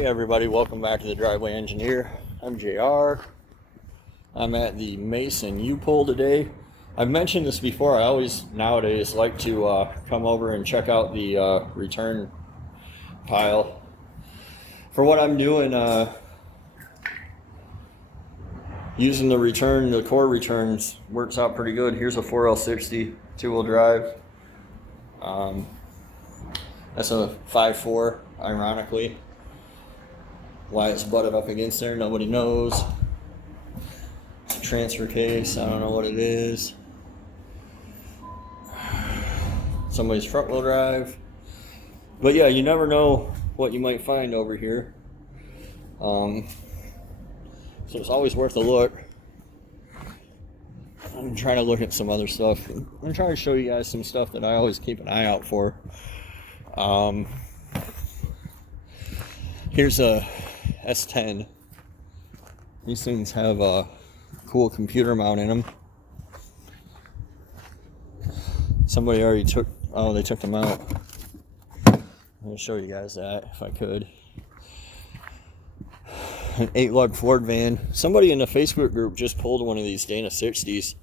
Hey everybody, welcome back to the Driveway Engineer. I'm JR. I'm at the Mason U-Pull today. I've mentioned this before. I always nowadays like to come over and check out the return pile. For what I'm doing, using the core returns works out pretty good. Here's a 4L60 two-wheel drive. That's a 5.4, ironically. Why it's butted up against there, nobody knows. It's a transfer case, I don't know what it is. Somebody's front wheel drive. But yeah, you never know what you might find over here. So it's always worth a look. I'm trying to look at some other stuff. I'm trying to show you guys some stuff that I always keep an eye out for. Here's a S10. These things have a cool computer mount in them. Somebody already took, they took them out. I'm going to show you guys that if I could. An 8-lug Ford van. Somebody in the Facebook group just pulled one of these Dana 60s.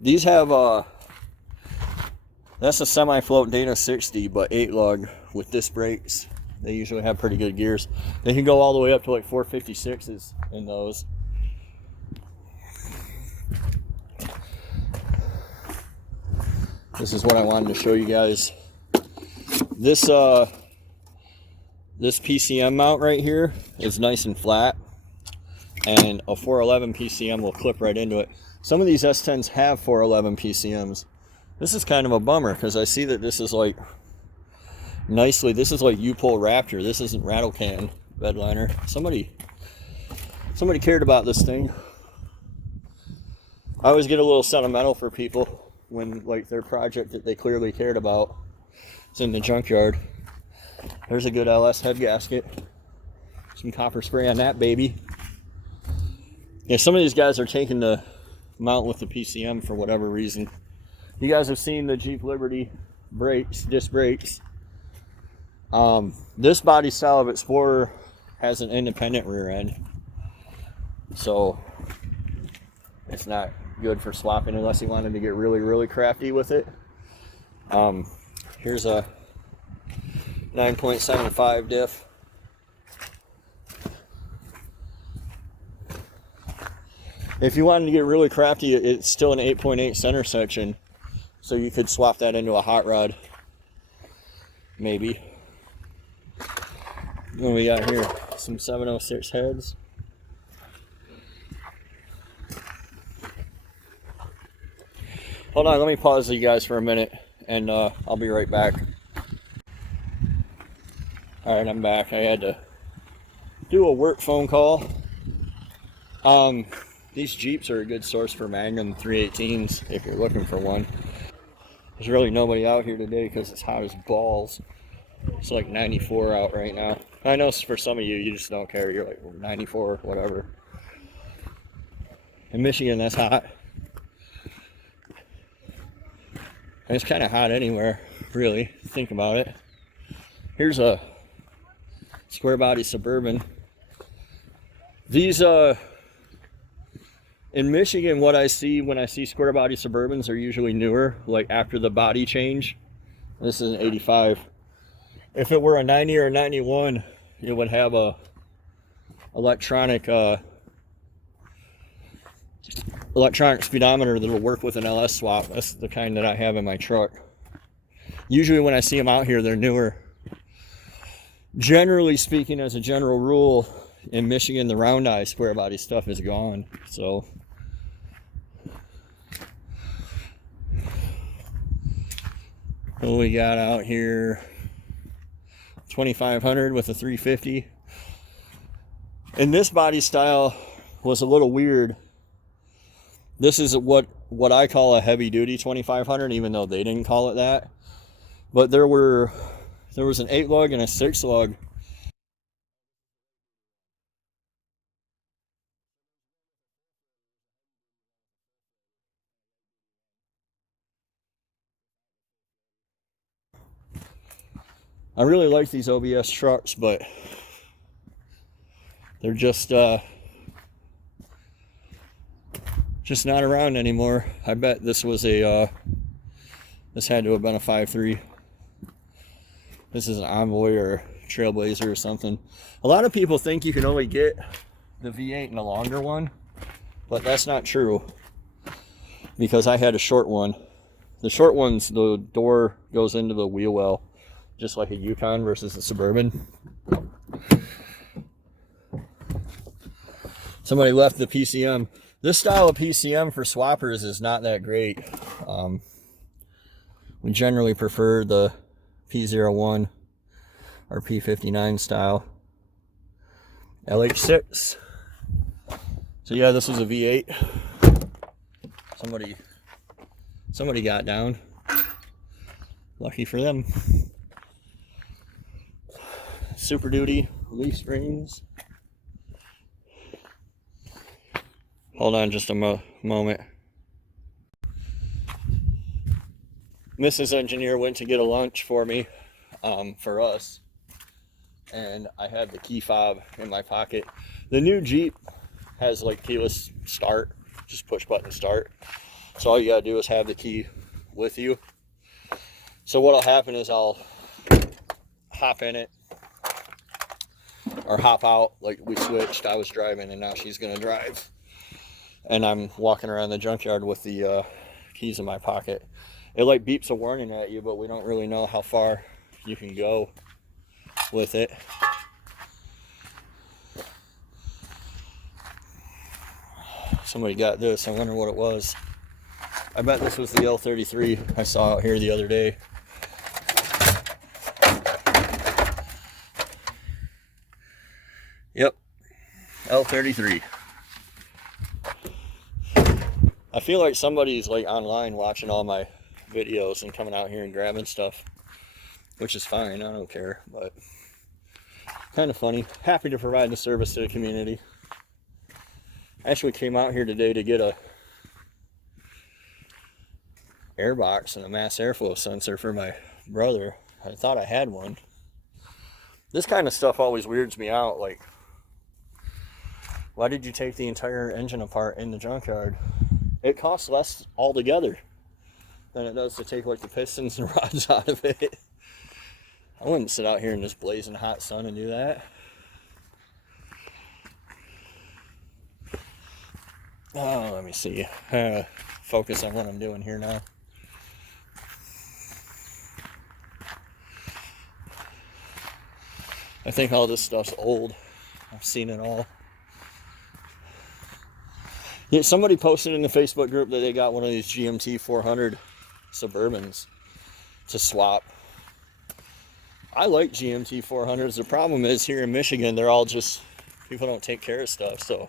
These have that's a semi-float Dana 60, but 8-lug with disc brakes. They usually have pretty good gears. They can go all the way up to like 456s in those. This is what I wanted to show you guys. This PCM mount right here is nice and flat, and a 411 PCM will clip right into it. Some of these S10s have 411 PCMs. This is kind of a bummer because I see that this is like nicely, this is like U-Pull Raptor. This isn't rattle can bedliner. Somebody cared about this thing. I always get a little sentimental for people when like their project that they clearly cared about is in the junkyard. There's a good LS head gasket. Some copper spray on that baby. Yeah, some of these guys are taking the mount with the PCM for whatever reason. You guys have seen the Jeep Liberty brakes, disc brakes. This body style of Explorer has an independent rear end, so it's not good for swapping unless you wanted to get really crafty with it. Here's a 9.75 diff. If you wanted to get really crafty, it's still an 8.8 center section, so you could swap that into a hot rod, maybe. What we got here? Some 706 heads. Hold on, let me pause you guys for a minute, and I'll be right back. Alright, I'm back. I had to do a work phone call. These Jeeps are a good source for Magnum 318s if you're looking for one. There's really nobody out here today because it's hot as balls. It's like 94 out right now. I know for some of you, you just don't care. You're like 94, whatever. In Michigan, that's hot. And it's kind of hot anywhere, really. Think about it. Here's a square body Suburban. These, in Michigan, what I see when I see square body Suburbans are usually newer, like after the body change. This is an 85. If it were a 90 or a 91, it would have a electronic speedometer that'll work with an LS swap. That's the kind that I have in my truck. Usually when I see them out here, they're newer. Generally speaking, as a general rule, in Michigan, the round eye square body stuff is gone. So what we got out here? 2500 with a 350. And this body style was a little weird. This is what I call a heavy duty 2500, even though they didn't call it that. But there was an 8-lug and a 6-lug. I really like these OBS trucks, but They're just not around anymore. I bet this was a this had to have been a 5.3. This is an Envoy or Trailblazer or something. A lot of people think you can only get the V8 in a longer one, but that's not true, because I had a short one. The short ones, the door goes into the wheel well, just like a Yukon versus a Suburban. Somebody left the PCM. This style of PCM for swappers is not that great. We generally prefer the P01 or P59 style. LH6. So yeah, this was a V8. Somebody got down. Lucky for them. Super Duty leaf springs. Hold on just a moment. Mrs. Engineer went to get a lunch for me, for us, and I had the key fob in my pocket. The new Jeep has like keyless start, just push button start. So all you gotta do is have the key with you. So what'll happen is I'll hop in it or hop out, like we switched. I was driving and now she's gonna drive. And I'm walking around the junkyard with the keys in my pocket. It like beeps a warning at you, but we don't really know how far you can go with it. Somebody got this. I wonder what it was. I bet this was the L33 I saw out here the other day. Yep, L33. I feel like somebody's like online watching all my videos and coming out here and grabbing stuff, which is fine. I don't care, but kind of funny. Happy to provide the service to the community. I actually came out here today to get a airbox and a mass airflow sensor for my brother. I thought I had one. This kind of stuff always weirds me out. Like, why did you take the entire engine apart in the junkyard? It costs less altogether than it does to take like the pistons and rods out of it. I wouldn't sit out here in this blazing hot sun and do that. Oh, let me see. Focus on what I'm doing here now. I think all this stuff's old. I've seen it all. Yeah, somebody posted in the Facebook group that they got one of these GMT 400 Suburbans to swap. I like GMT 400s. The problem is here in Michigan, they're all just, people don't take care of stuff, so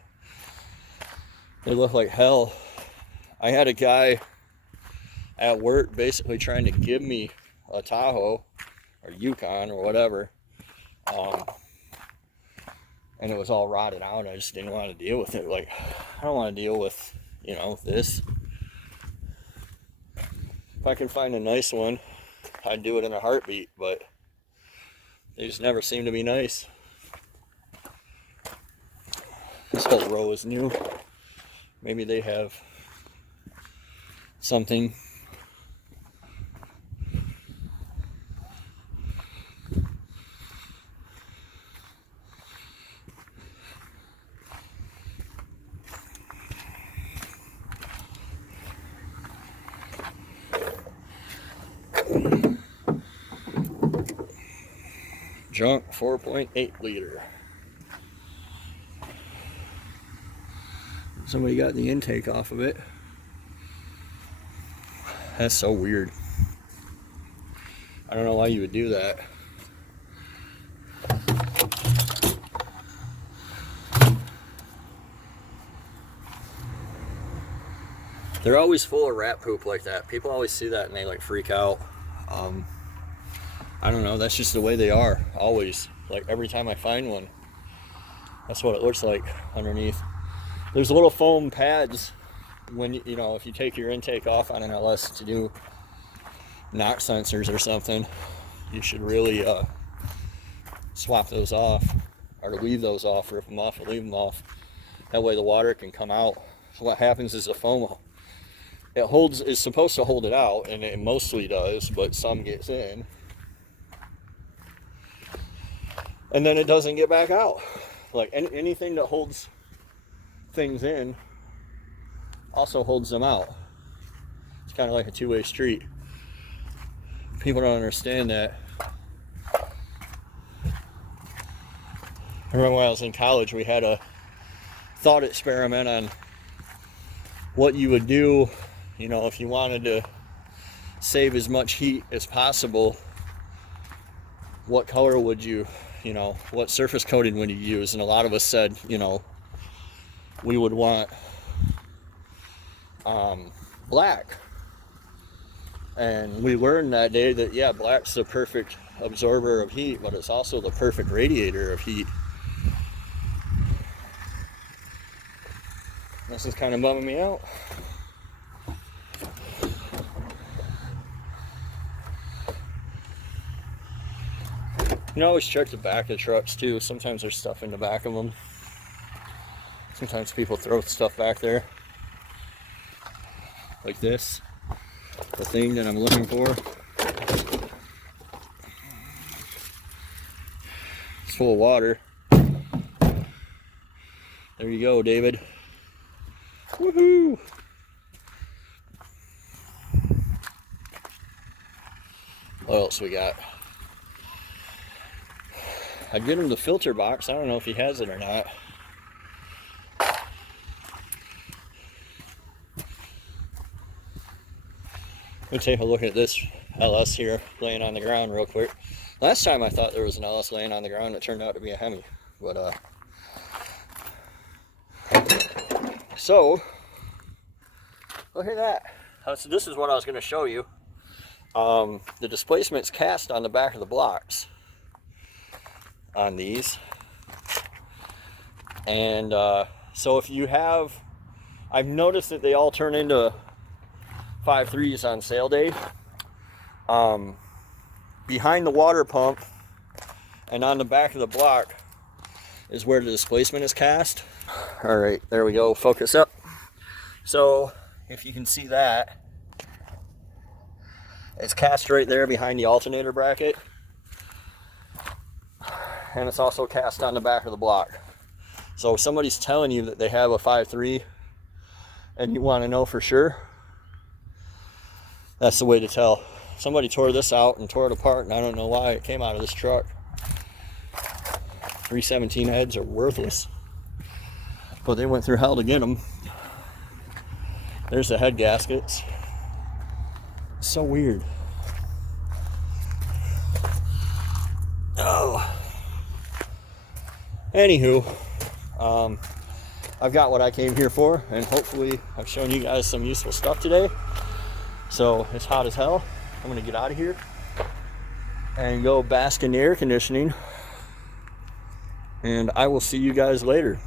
they look like hell. I had a guy at work basically trying to give me a Tahoe or Yukon or whatever, and it was all rotted out. I just didn't want to deal with it. Like, I don't want to deal with, you know, this. If I can find a nice one, I'd do it in a heartbeat, but they just never seem to be nice. This whole row is new. Maybe they have something. Junk 4.8 liter. Somebody got the intake off of it. That's so weird. I don't know why you would do that. They're always full of rat poop like that. People always see that and they like freak out. I don't know, that's just the way they are, always. Like every time I find one, that's what it looks like underneath. There's little foam pads when, you know, if you take your intake off on an LS to do knock sensors or something, you should really swap those off. are to leave those off, rip them off and leave them off. That way the water can come out. So what happens is the foam, is supposed to hold it out, and it mostly does, but some gets in. And then it doesn't get back out. Like anything that holds things in also holds them out. It's kind of like a two-way street. People don't understand that. I remember when I was in college, we had a thought experiment on what you would do, you know, if you wanted to save as much heat as possible. What color would you, you know, what surface coating would you use? And a lot of us said, you know, we would want black. And we learned that day that, yeah, black's the perfect absorber of heat, but it's also the perfect radiator of heat. This is kind of bumming me out. You always check the back of trucks too. Sometimes there's stuff in the back of them. Sometimes people throw stuff back there. Like this. The thing that I'm looking for. It's full of water. There you go, David. Woohoo! What else we got? I'd get him the filter box. I don't know if he has it or not. Let me take a look at this LS here laying on the ground real quick. Last time I thought there was an LS laying on the ground. It turned out to be a Hemi. But so look at that. So this is what I was going to show you. The displacement's cast on the back of the blocks on these. And so if you have, I've noticed that they all turn into 5.3s on sale day. Behind the water pump and on the back of the block is where the displacement is cast. All right, there we go. Focus up. So if you can see that, it's cast right there behind the alternator bracket, and it's also cast on the back of the block. So if somebody's telling you that they have a 5.3 and you want to know for sure, that's the way to tell. Somebody tore this out and tore it apart, and I don't know why it came out of this truck. 317 heads are worthless, but they went through hell to get them. There's the head gaskets. So weird. Oh. Anywho, I've got what I came here for, and hopefully I've shown you guys some useful stuff today. So it's hot as hell. I'm gonna get out of here and go bask in the air conditioning, and I will see you guys later.